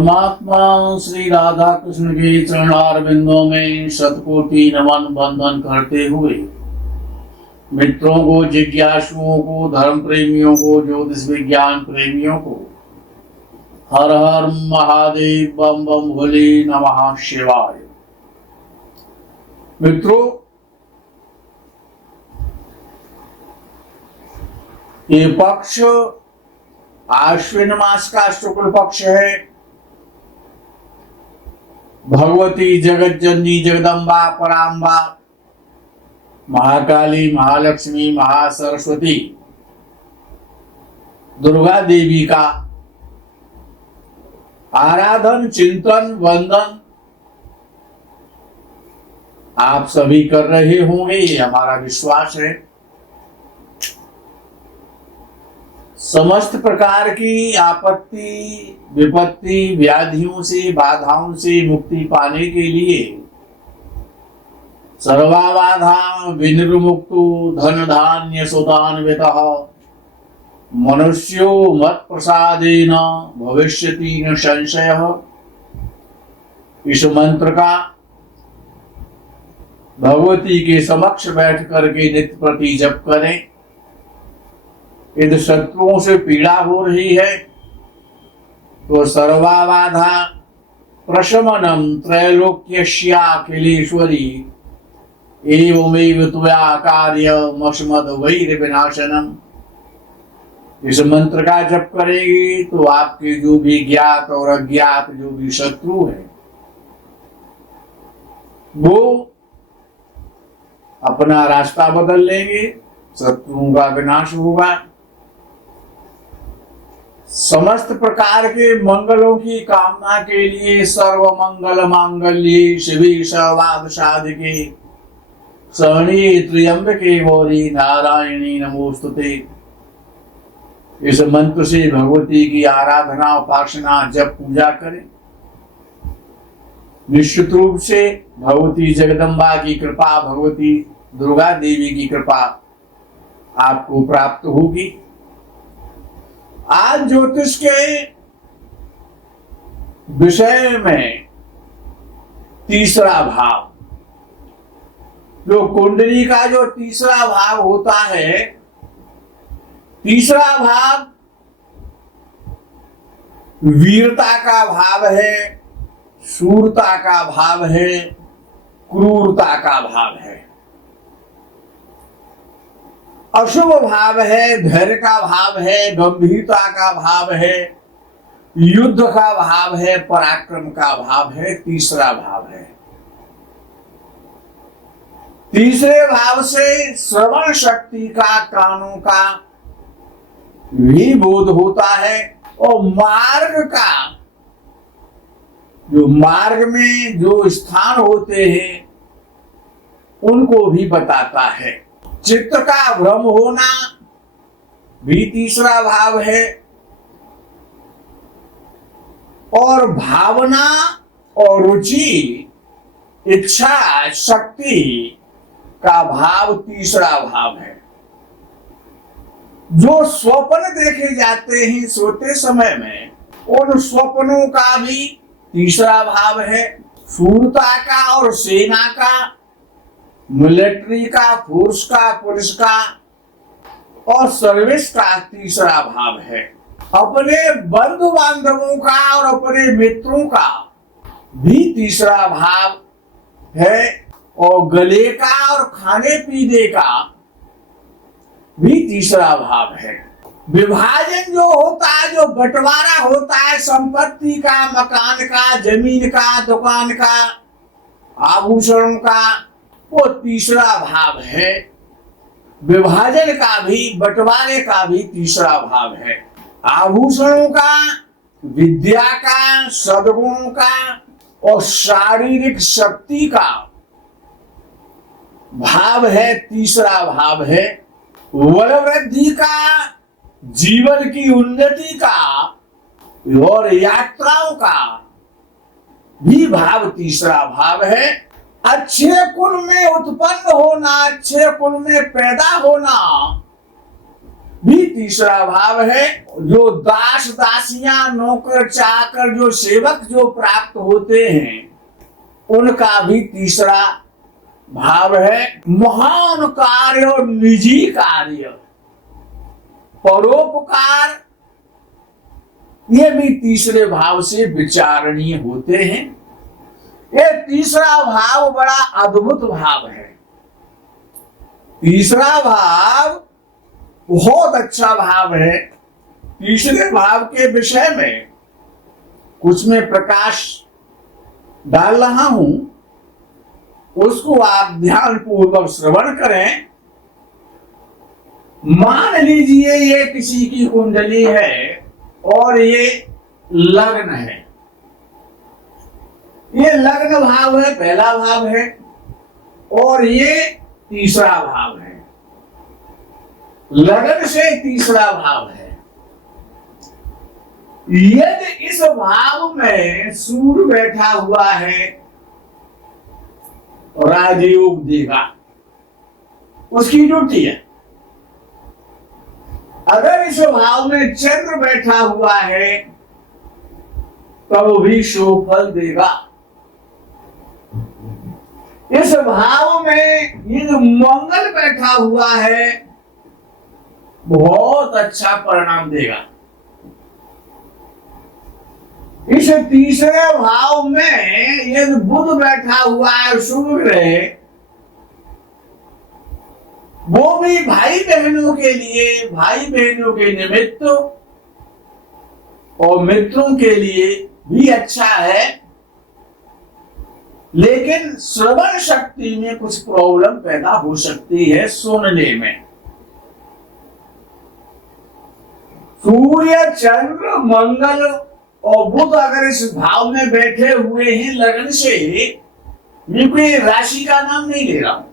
परमात्मा श्री राधा कृष्ण के चरणारविंदों में शतकोटि नमन बंदन करते हुए मित्रों को, जिज्ञासुओं को, धर्म प्रेमियों को, ज्योतिष विज्ञान प्रेमियों को हर हर महादेव, बम बम भोले, नमः शिवाय। मित्रों, ये पक्ष आश्विन मास का शुक्ल पक्ष है। भगवती जगत जननी जगदम्बा पराम्बा महाकाली, महालक्ष्मी, महासरस्वती, दुर्गा देवी का आराधन, चिंतन, वंदन आप सभी कर रहे होंगे, ये हमारा विश्वास है। समस्त प्रकार की आपत्ति, विपत्ति, व्याधियों से, बाधाओं से मुक्ति पाने के लिए सर्वाबाधा विनिर्मुक्तो धन धान्य सुतान्वितः मनुष्यो मत प्रसादेन भविष्यति न संशयः, इस मंत्र का भगवती के समक्ष बैठ करके नित्य प्रति जप करें। यदि शत्रुओं से पीड़ा हो रही है तो सर्वाबाधा प्रशमनम त्रैलोक्यस्याखिलेश्वरी एवमेव त्वया कार्यमस्मद् वैर विनाशनम, इस मंत्र का जप करेगी तो आपके जो भी ज्ञात और अज्ञात जो भी शत्रु है वो अपना रास्ता बदल लेंगे, शत्रुओं का विनाश होगा। समस्त प्रकार के मंगलों की कामना के लिए सर्व मंगल मांगल्ये शिवे सर्वार्थ साधिके शरण्ये त्र्यंबके गौरी नारायणी नमोस्तुते, इस मंत्र से भगवती की आराधना, उपासना, जप, पूजा करें। निश्चित रूप से भगवती जगदम्बा की कृपा, भगवती दुर्गा देवी की कृपा आपको प्राप्त होगी। आज ज्योतिष के विषय में तीसरा भाव, जो कुंडली का जो तीसरा भाव होता है, तीसरा भाव वीरता का भाव है, शूरता का भाव है, क्रूरता का भाव है। अशुभ भाव है, धैर्य का भाव है, गंभीरता का भाव है, युद्ध का भाव है, पराक्रम का भाव है, तीसरा भाव है। तीसरे भाव से श्रवण शक्ति का, कानों का भी बोध होता है और मार्ग का, जो मार्ग में जो स्थान होते हैं उनको भी बताता है। चित्त का भ्रम होना भी तीसरा भाव है और भावना और रुचि, इच्छा शक्ति का भाव तीसरा भाव है। जो स्वप्न देखे जाते हैं सोते समय में, उन स्वप्नों का भी तीसरा भाव है। शूरता का और सेना का, मिलिट्री का, फोर्स का, पुलिस का और सर्विस का तीसरा भाव है। अपने बंधु बांधवों का और अपने मित्रों का भी तीसरा भाव है और गले का और खाने पीने का भी तीसरा भाव है। विभाजन जो होता है, जो बंटवारा होता है संपत्ति का, मकान का, जमीन का, दुकान का, आभूषणों का, वो तीसरा भाव है। विभाजन का भी, बंटवारे का भी तीसरा भाव है। आभूषणों का, विद्या का, सद्गुणों का और शारीरिक शक्ति का भाव है, तीसरा भाव है। बल वृद्धि का, जीवन की उन्नति का और यात्राओं का भी भाव तीसरा भाव है। अच्छे कुल में उत्पन्न होना, अच्छे कुल में पैदा होना, भी तीसरा भाव है। जो दास दासियां नौकर चाकर जो सेवक जो प्राप्त होते हैं उनका भी तीसरा भाव है। महान कार्य और निजी कार्य, परोपकार, ये भी तीसरे भाव से विचारणीय होते हैं। ये तीसरा भाव बड़ा अद्भुत भाव है। तीसरा भाव बहुत अच्छा भाव है। तीसरे भाव के विषय में कुछ मैं प्रकाश डाल रहा हूं, उसको आप ध्यान पूर्वक श्रवण करें। मान लीजिए ये किसी की कुंडली है और ये लग्न है। ये लग्न भाव है, पहला भाव है, और ये तीसरा भाव है। लगन से तीसरा भाव है। यदि इस भाव में सूर्य बैठा हुआ है राजयोग देगा, उसकी ड्यूटी है। अगर इस भाव में चंद्र बैठा हुआ है तब भी शुभ फल देगा। इस भाव में यदि मंगल बैठा हुआ है बहुत अच्छा परिणाम देगा। इस तीसरे भाव में यदि बुध बैठा हुआ है शुभ ग्रह, वो भी भाई बहनों के लिए, भाई बहनों के निमित्त और मित्रों के लिए भी अच्छा है, लेकिन श्रवण शक्ति में कुछ प्रॉब्लम पैदा हो सकती है, सुनने में। सूर्य, चंद्र, मंगल और बुध अगर इस भाव में बैठे हुए हैं लगन से, मैं कोई राशि का नाम नहीं ले रहा हूं,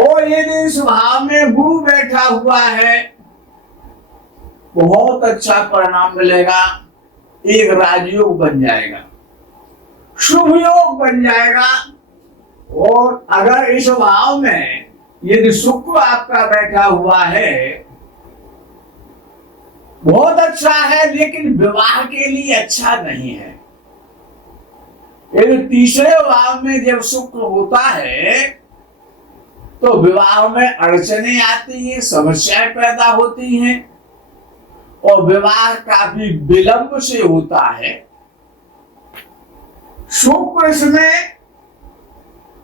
और यदि इस भाव में गुरु बैठा हुआ है बहुत अच्छा परिणाम मिलेगा। एक राजयोग बन जाएगा, शुभ योग बन जाएगा। और अगर इस भाव में यदि शुक्र आपका बैठा हुआ है बहुत अच्छा है, लेकिन विवाह के लिए अच्छा नहीं है। यदि तीसरे भाव में जब शुक्र होता है तो विवाह में अड़चने आती हैं, समस्याएं पैदा होती हैं, और विवाह काफी विलंब से होता है। शुक्र इसमें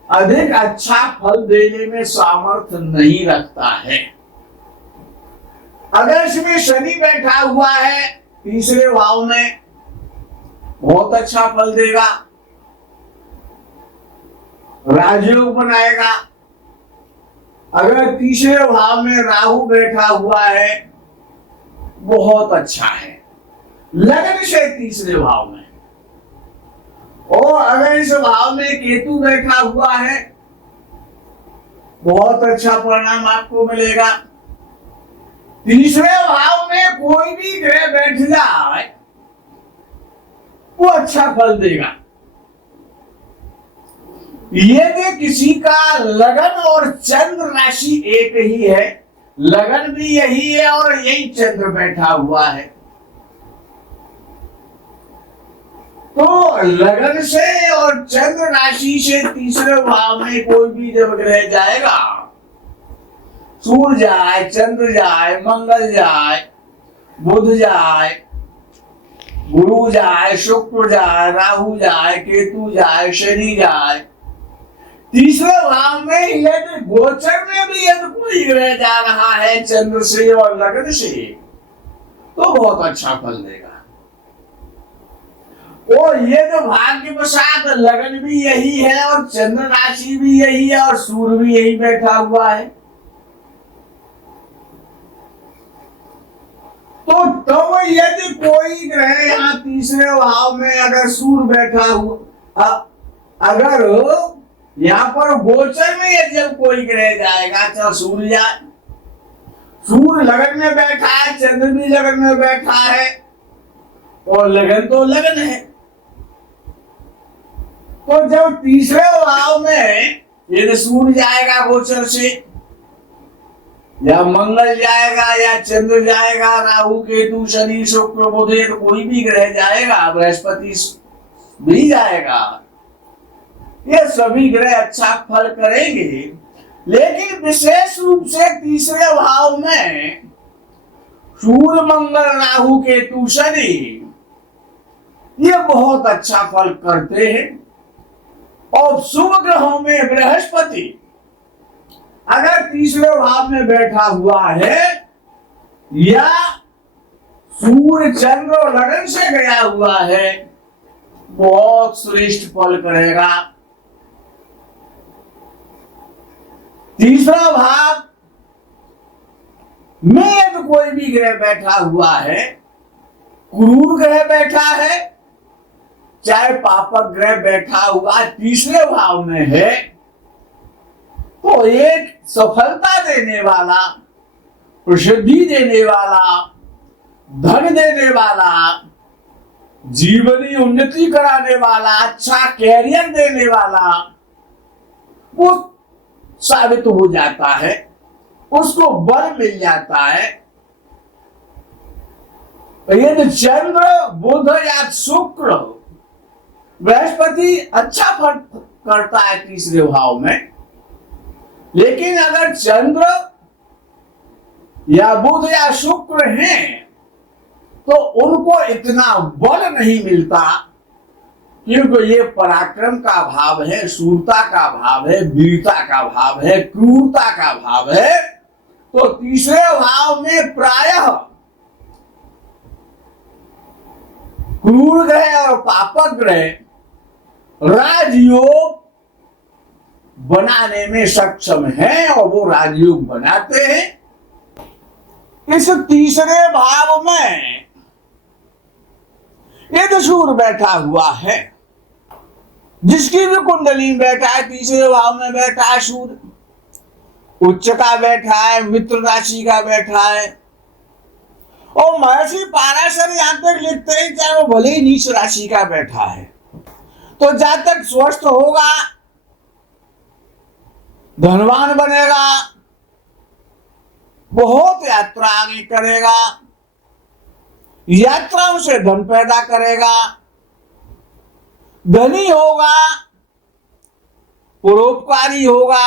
अधिक अच्छा फल देने में सामर्थ्य नहीं रखता है। अगर इसमें शनि बैठा हुआ है तीसरे भाव में बहुत अच्छा फल देगा, राजयोग बनाएगा। अगर तीसरे भाव में राहु बैठा हुआ है बहुत अच्छा है, लगन से तीसरे भाव में। और अगर इस भाव में केतु बैठा हुआ है बहुत अच्छा परिणाम आपको मिलेगा। तीसरे भाव में कोई भी ग्रह बैठ जाए वो अच्छा फल देगा। यदि किसी का लगन और चंद्र राशि एक ही है, लगन भी यही है और यही चंद्र बैठा हुआ है, तो लगन से और चंद्र राशि से तीसरे भाव में कोई भी जब ग्रह जाएगा, सूर्य जाए, चंद्र जाए, मंगल जाए, बुध जाए, गुरु जाए, शुक्र जाए, राहु जाए, केतु जाए, शनि जाए, तीसरे भाव में यदि गोचर में भी यदि कोई ग्रह जा रहा है चंद्र से और लगन से तो बहुत अच्छा फल देगा। और यदि भाग्यवशात लगन भी यही है और चंद्र राशि भी यही है और सूर्य भी यही बैठा हुआ है तो यदि कोई ग्रह यहाँ तीसरे भाव में अगर सूर्य बैठा हुआ, अगर यहाँ पर गोचर में जब कोई ग्रह जाएगा, चाहे सूर्य जाए, सूर्य लगन में बैठा है, चंद्र भी लगन में बैठा है और लगन तो लगन है, तो जब तीसरे भाव में यदि सूर्य जाएगा गोचर से या मंगल जाएगा या चंद्र जाएगा, राहु केतु शनि शुक्र बुध कोई भी ग्रह जाएगा, बृहस्पति भी जाएगा, ये सभी ग्रह अच्छा फल करेंगे। लेकिन विशेष रूप से तीसरे भाव में सूर्य मंगल राहु केतु शनि ये बहुत अच्छा फल करते हैं। और शुभ ग्रहों में बृहस्पति अगर तीसरे भाव में बैठा हुआ है या सूर्य चंद्र और लगन से गया हुआ है, बहुत श्रेष्ठ फल करेगा। तीसरा भाव में यदि कोई भी ग्रह बैठा हुआ है, क्रूर ग्रह बैठा है, चाहे पापक ग्रह बैठा हुआ तीसरे भाव में है, तो एक सफलता देने वाला, प्रसिद्धि देने वाला, धन देने वाला, जीवनी उन्नति कराने वाला, अच्छा कैरियर देने वाला वो साबित हो जाता है, उसको बल मिल जाता है। यदि चंद्र बुध या शुक्र बृहस्पति अच्छा फल करता है तीसरे भाव में, लेकिन अगर चंद्र या बुध या शुक्र हैं तो उनको इतना बल नहीं मिलता, क्योंकि ये पराक्रम का भाव है, शूरता का भाव है, वीरता का भाव है, क्रूरता का भाव है। तो तीसरे भाव में प्रायः क्रूर ग्रह और पापक ग्रह राजयोग बनाने में सक्षम है और वो राजयोग बनाते हैं। इस तीसरे भाव में यदि सूर्य बैठा हुआ है, जिसकी भी कुंडली में बैठा है, तीसरे भाव में बैठा है सूर्य, उच्च का बैठा है, मित्र राशि का बैठा है, और महर्षि पाराशर यहां तक लिखते हैं चाहे वो भले ही नीच राशि का बैठा है, तो जहां तक स्वस्थ होगा, धनवान बनेगा, बहुत यात्रा आगे करेगा, यात्राओं से धन पैदा करेगा, धनी होगा, परोपकारी होगा,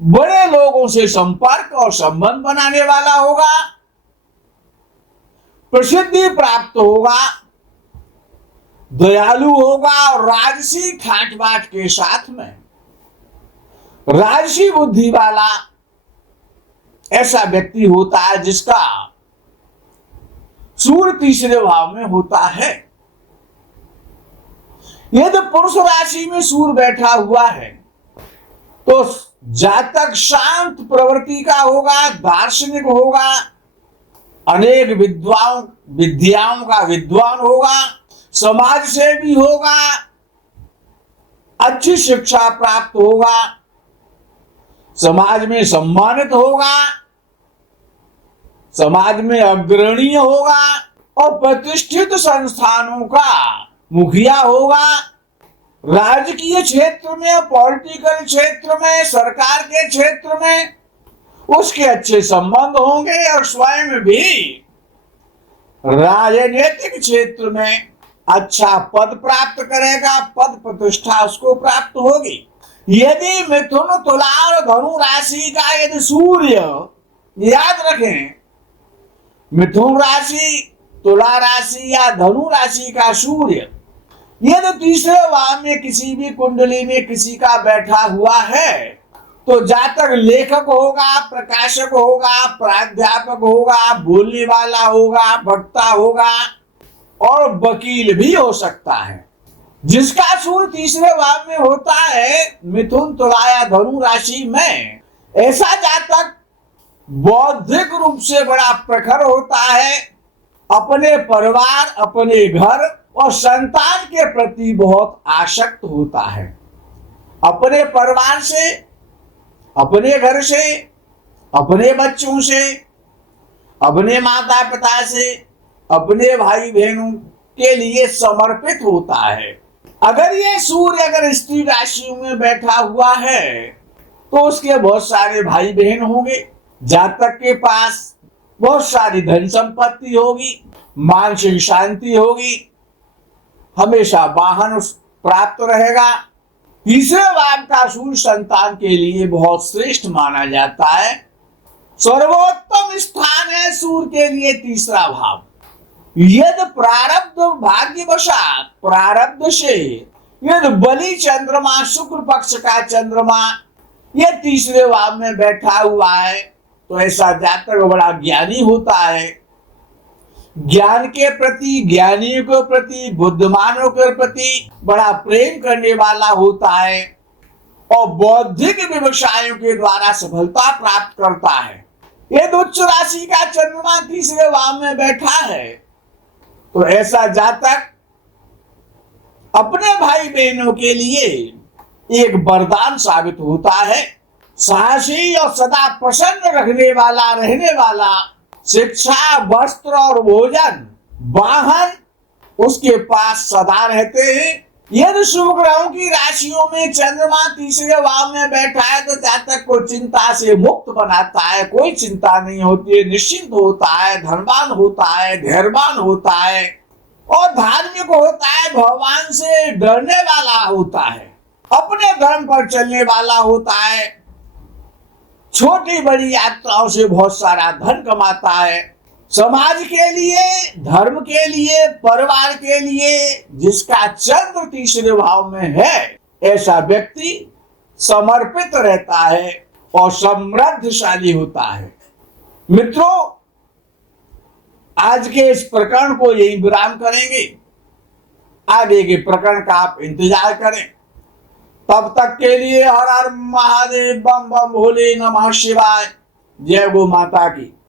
बड़े लोगों से संपर्क और संबंध बनाने वाला होगा, प्रसिद्धि प्राप्त होगा, दयालु होगा और राजसी ठाट बाट के साथ में राजसी बुद्धि वाला ऐसा व्यक्ति होता है जिसका सूर्य तीसरे भाव में होता है। यदि पुरुष राशि में सूर्य बैठा हुआ है तो जातक शांत प्रवृत्ति का होगा, दार्शनिक होगा, अनेक विद्याओं का विद्वान होगा, समाज सेवी होगा, अच्छी शिक्षा प्राप्त होगा, समाज में सम्मानित होगा, समाज में अग्रणीय होगा और प्रतिष्ठित संस्थानों का मुखिया होगा। राजकीय क्षेत्र में, पॉलिटिकल क्षेत्र में, सरकार के क्षेत्र में उसके अच्छे संबंध होंगे और स्वयं भी राजनीतिक क्षेत्र में अच्छा पद प्राप्त करेगा, पद प्रतिष्ठा उसको प्राप्त होगी। यदि मिथुन तुला और धनु राशि का यदि सूर्य, याद रखें, मिथुन राशि, तुला राशि या धनु राशि का सूर्य यदि तीसरे भाव में किसी भी कुंडली में किसी का बैठा हुआ है तो जातक लेखक होगा, प्रकाशक होगा, प्राध्यापक होगा, बोलने वाला होगा, वक्ता होगा और वकील भी हो सकता है। जिसका सूर्य तीसरे भाव में होता है मिथुन तुला या धनु राशि में, ऐसा जातक बौद्धिक रूप से बड़ा प्रखर होता है, अपने परिवार, अपने घर और संतान के प्रति बहुत आसक्त होता है। अपने परिवार से, अपने घर से, अपने बच्चों से, अपने माता पिता से, अपने भाई बहनों के लिए समर्पित होता है। अगर ये सूर्य अगर स्त्री राशि में बैठा हुआ है तो उसके बहुत सारे भाई बहन होंगे, जातक के पास बहुत सारी धन संपत्ति होगी, मानसिक शांति होगी, हमेशा वाहन प्राप्त रहेगा। तीसरे भाव का सूर्य संतान के लिए बहुत श्रेष्ठ माना जाता है। सर्वोत्तम स्थान है सूर्य के लिए तीसरा भाव। यदि प्रारब्ध भाग्यवशात प्रारब्ध से यदि बलि चंद्रमा, शुक्र पक्ष का चंद्रमा ये तीसरे भाव में बैठा हुआ है तो ऐसा जातक बड़ा ज्ञानी होता है। ज्ञान के प्रति, ज्ञानियों के प्रति, बुद्धिमानों के प्रति बड़ा प्रेम करने वाला होता है और बौद्धिक व्यवसायों के द्वारा सफलता प्राप्त करता है। यदि उच्च राशि का चंद्रमा तीसरे भाव में बैठा है तो ऐसा जातक अपने भाई बहनों के लिए एक वरदान साबित होता है। साहसी और सदा प्रसन्न रहने वाला, शिक्षा, वस्त्र और भोजन, वाहन उसके पास सदा रहते हैं। यदि शुभ ग्रहों की राशियों में चंद्रमा तीसरे भाव में बैठा है तो जातक को चिंता से मुक्त बनाता है। कोई चिंता नहीं होती है, निश्चिंत होता है, धनवान होता है, धैर्यवान होता है और धार्मिक होता है, भगवान से डरने वाला होता है, अपने धर्म पर चलने वाला होता है, छोटी बड़ी यात्राओं से बहुत सारा धन कमाता है। समाज के लिए, धर्म के लिए, परिवार के लिए जिसका चंद्र तीसरे भाव में है ऐसा व्यक्ति समर्पित रहता है और समृद्धशाली होता है। मित्रों, आज के इस प्रकरण को यही विराम करेंगे। आगे के प्रकरण का आप इंतजार करें। तब तक के लिए हर हर महादेव, बम बम भोले, नमः शिवाय। जय गो माता की।